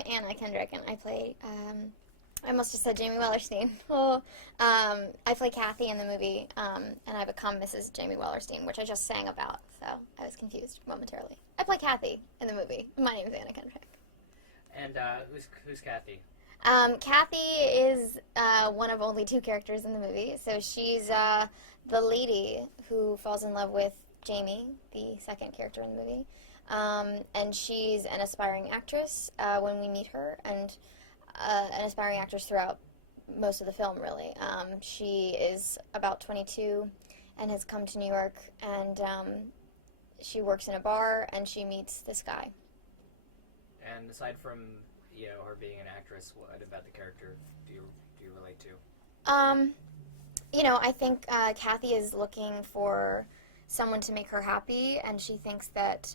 I'm Anna Kendrick, and I play, I almost just said Jamie Wellerstein. Well, I play Kathy in the movie, and I become Mrs. Jamie Wellerstein, which I just sang about, so I was confused momentarily. I play Kathy in the movie. My name is Anna Kendrick. And who's Kathy? Kathy is one of only two characters in the movie, so she's the lady who falls in love with Jamie, the second character in the movie. And she's an aspiring actress when we meet her, and an aspiring actress throughout most of the film, really. She is about 22 and has come to New York, and she works in a bar, and she meets this guy. And aside from her being an actress, what about the character do you relate to? I think Kathy is looking for someone to make her happy, and she thinks that,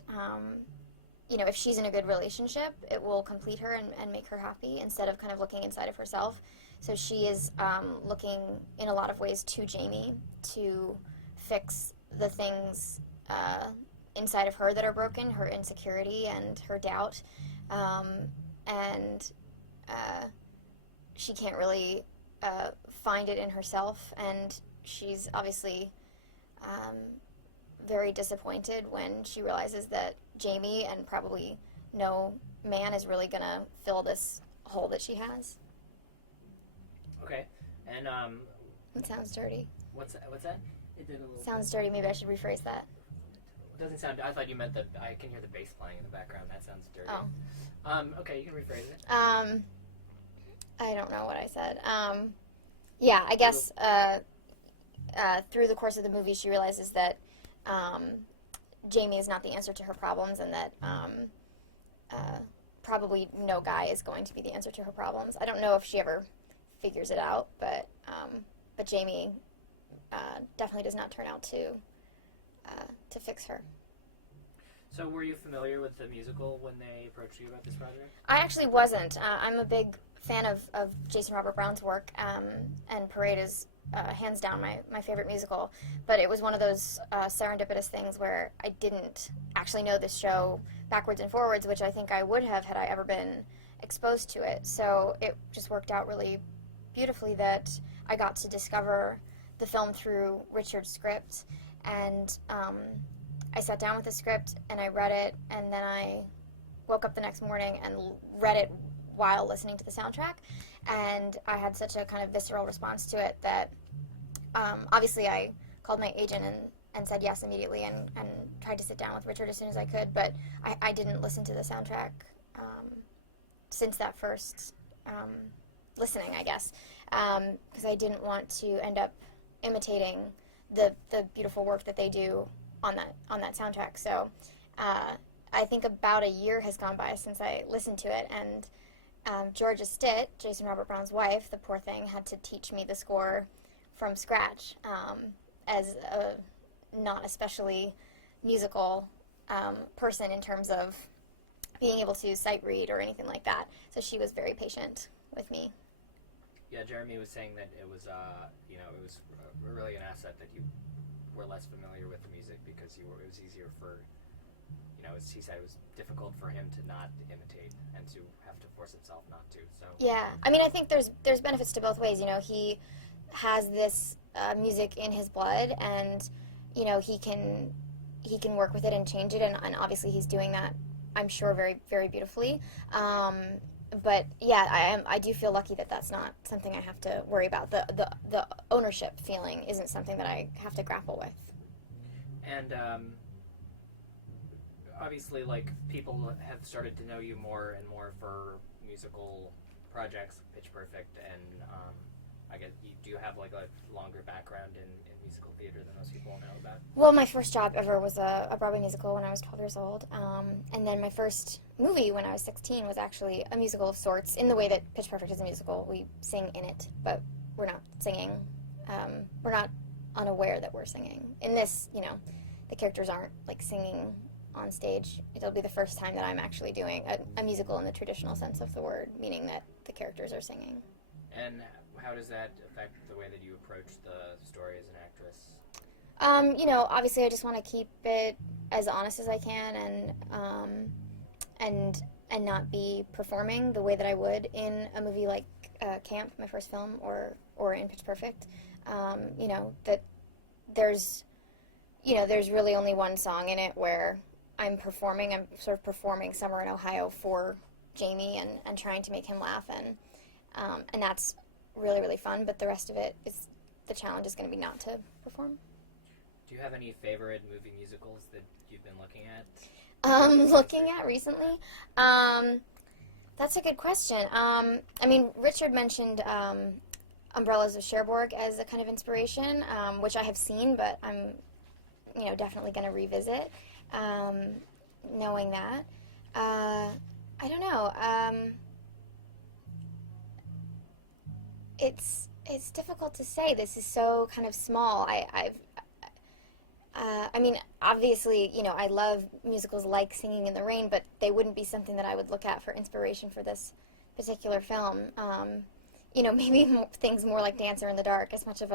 if she's in a good relationship, it will complete her and make her happy instead of kind of looking inside of herself. So she is looking in a lot of ways to Jamie to fix the things inside of her that are broken, her insecurity and her doubt. And she can't really find it in herself, and she's obviously very disappointed when she realizes that Jamie and probably no man is really gonna fill this hole that she has. Okay, and It sounds dirty. What's that? It did a little. Sounds dirty. Maybe I should rephrase that. It doesn't sound. I thought you meant that. I can hear the bass playing in the background. That sounds dirty. Oh. Okay, you can rephrase it. I don't know what I said. Yeah, I guess through the course of the movie, she realizes that Jamie is not the answer to her problems, and that probably no guy is going to be the answer to her problems. I don't know if she ever figures it out, but Jamie definitely does not turn out to fix her. So were you familiar with the musical when they approached you about this project? I actually wasn't. I'm a big fan of Jason Robert Brown's work, and Parade is hands down my favorite musical. But it was one of those serendipitous things where I didn't actually know this show backwards and forwards, which I think I would have had I ever been exposed to it. So it just worked out really beautifully that I got to discover the film through Richard's script, and I sat down with the script and I read it, and then I woke up the next morning and read it while listening to the soundtrack, and I had such a kind of visceral response to it that obviously I called my agent and said yes immediately, and tried to sit down with Richard as soon as I could, but I didn't listen to the soundtrack since that first listening, I guess, because I didn't want to end up imitating the beautiful work that they do on that soundtrack. So I think about a year has gone by since I listened to it, and Georgia Stitt, Jason Robert Brown's wife, the poor thing, had to teach me the score from scratch as a not especially musical person in terms of being able to sight read or anything like that. So she was very patient with me. Yeah, Jeremy was saying that it was, it was really an asset that you were less familiar with the music because it was easier for, he said it was difficult for him to not imitate and to have to force himself not to. So yeah, I mean, I think there's benefits to both ways. He has this music in his blood, and he can work with it and change it, and obviously he's doing that, I'm sure, very, very beautifully. But yeah, I do feel lucky that that's not something I have to worry about. The ownership feeling isn't something that I have to grapple with. And obviously, people have started to know you more and more for musical projects, Pitch Perfect, and I guess do you have a longer background in musical theater than most people know about? Well, my first job ever was a Broadway musical when I was 12 years old, and then my first movie when I was 16 was actually a musical of sorts, in the way that Pitch Perfect is a musical. We sing in it, but we're not singing. We're not unaware that we're singing. In this, the characters aren't singing on stage. It'll be the first time that I'm actually doing a musical in the traditional sense of the word, meaning that the characters are singing. And how does that affect the way that you approach the story as an actress? Obviously I just want to keep it as honest as I can, and not be performing the way that I would in a movie like Camp, my first film, or in Pitch Perfect. That there's really only one song in it where I'm sort of performing Summer in Ohio for Jamie and trying to make him laugh, and that's really, really fun, but the rest of it is, the challenge is going to be not to perform. Do you have any favorite movie musicals that you've been looking at? Looking at recently? That's a good question. Richard mentioned Umbrellas of Cherbourg as a kind of inspiration, which I have seen, but I'm, definitely going to revisit, knowing that. I don't know. It's difficult to say. This is so kind of small. Obviously, I love musicals like Singing in the Rain, but they wouldn't be something that I would look at for inspiration for this particular film. Maybe things more like Dancer in the Dark, as much of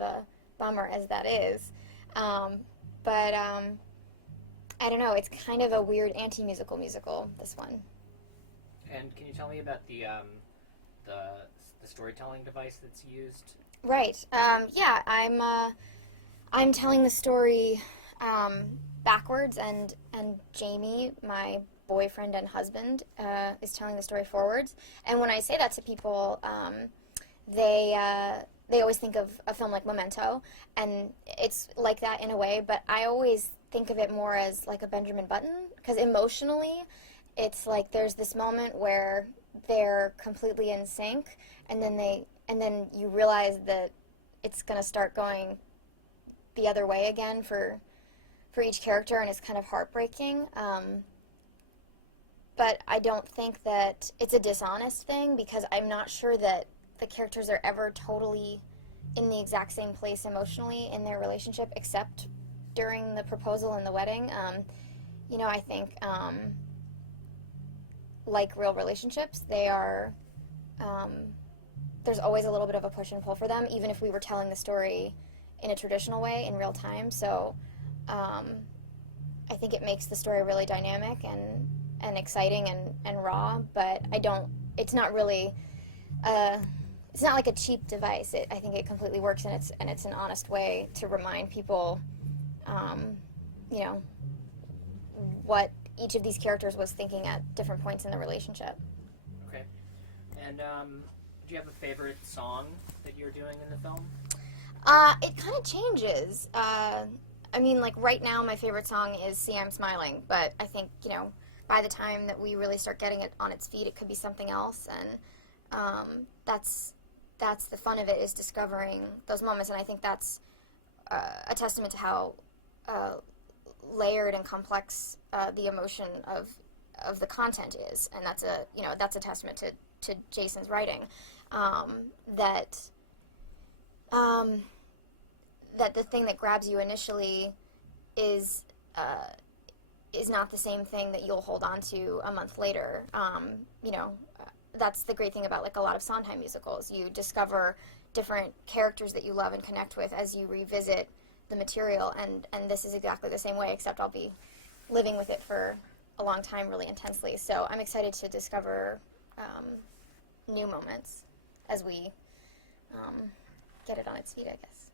a bummer as that is. But I don't know. It's kind of a weird anti-musical musical, this one. And can you tell me about the storytelling device that's used? Right. I'm telling the story backwards, and Jamie, my boyfriend and husband, is telling the story forwards. And when I say that to people, they always think of a film like Memento, and it's like that in a way, but I always think of it more as like a Benjamin Button, because emotionally, it's like there's this moment where they're completely in sync, and then you realize that it's going to start going the other way again for each character, and it's kind of heartbreaking. But I don't think that it's a dishonest thing, because I'm not sure that the characters are ever totally in the exact same place emotionally in their relationship, except during the proposal and the wedding. I think like real relationships, they are, there's always a little bit of a push and pull for them, even if we were telling the story in a traditional way in real time. So I think it makes the story really dynamic and exciting and raw, but it's not really, it's not like a cheap device. I think it completely works, and it's an honest way to remind people, what each of these characters was thinking at different points in the relationship. Okay. And do you have a favorite song that you're doing in the film? It kind of changes. Right now my favorite song is See I'm Smiling, but I think, by the time that we really start getting it on its feet, it could be something else, and that's the fun of it, is discovering those moments, and I think that's a testament to how layered and complex the emotion of the content is, and that's a testament to Jason's writing, that the thing that grabs you initially is not the same thing that you'll hold on to a month later. That's the great thing about like a lot of Sondheim musicals. You discover different characters that you love and connect with as you revisit the material, and this is exactly the same way, except I'll be living with it for a long time really intensely. So I'm excited to discover new moments as we get it on its feet, I guess.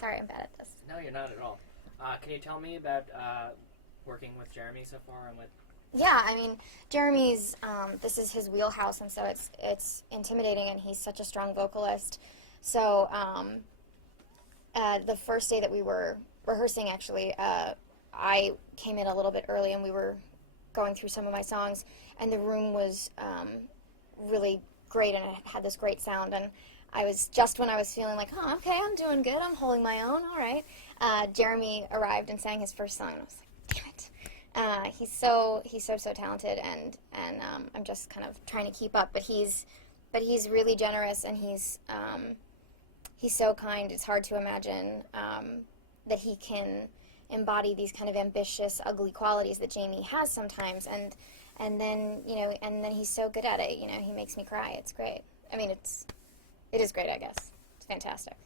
Sorry, I'm bad at this. No, you're not at all. Can you tell me about working with Jeremy so far, and what? Yeah, Jeremy's, this is his wheelhouse, and so it's intimidating, and he's such a strong vocalist. So the first day that we were rehearsing, actually, I came in a little bit early, and we were going through some of my songs, and the room was really great, and it had this great sound, and I was just when I was feeling like, oh, okay, I'm doing good, I'm holding my own, all right. Jeremy arrived and sang his first song, and I was like, damn it. He's so talented, and I'm just kind of trying to keep up. But he's really generous, and he's so kind. It's hard to imagine that he can embody these kind of ambitious, ugly qualities that Jamie has sometimes, and then he's so good at it. He makes me cry. It's great. It is great, I guess. It's fantastic.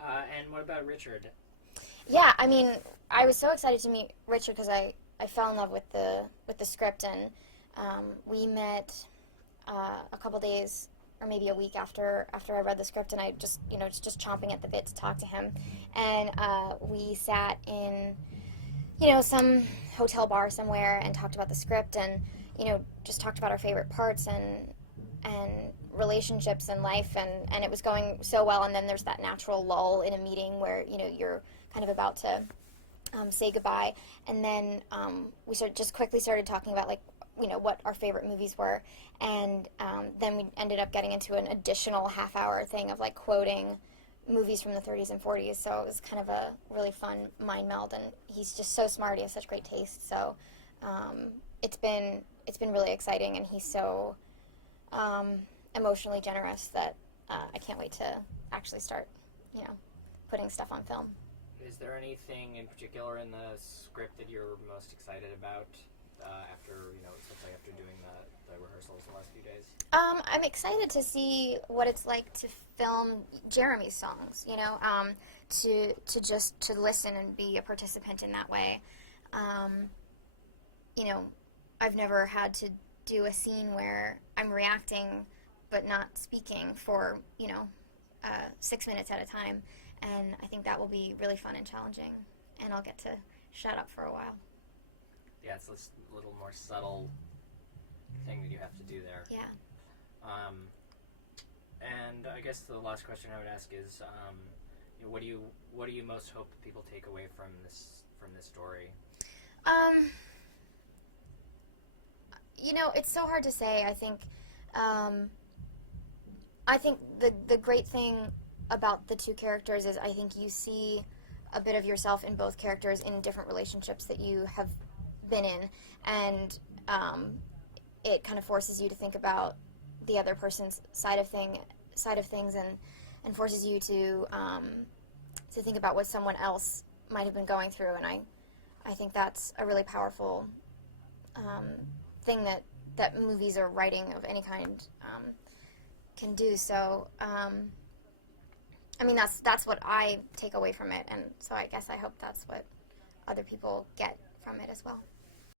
And what about Richard? Yeah, I was so excited to meet Richard because I fell in love with the script, and we met a couple days or maybe a week after I read the script, and I just just chomping at the bit to talk to him, and we sat in some hotel bar somewhere and talked about the script, and just talked about our favorite parts and relationships and life, and it was going so well. And then there's that natural lull in a meeting where you're kind of about to say goodbye, and then we just quickly started talking about what our favorite movies were, and then we ended up getting into an additional half-hour thing of quoting movies from the 30s and 40s. So it was kind of a really fun mind meld, and he's just so smart. He has such great taste. So it's been really exciting, and he's so emotionally generous that I can't wait to actually start putting stuff on film. Is there anything in particular in the script that you're most excited about especially after doing the rehearsals the last few days? I'm excited to see what it's like to film Jeremy's songs, to listen and be a participant in that way. I've never had to do a scene where I'm reacting but not speaking for, 6 minutes at a time. And I think that will be really fun and challenging, and I'll get to shut up for a while. Yeah, it's this little more subtle thing that you have to do there. Yeah. And I guess the last question I would ask is, what do you most hope people take away from this story? It's so hard to say. I think the great thing about the two characters is I think you see a bit of yourself in both characters in different relationships that you have been in, and it kind of forces you to think about the other person's side of things, and forces you to think about what someone else might have been going through. And I think that's a really powerful thing that movies or writing of any kind can do. So that's what I take away from it, and so I guess I hope that's what other people get from it as well.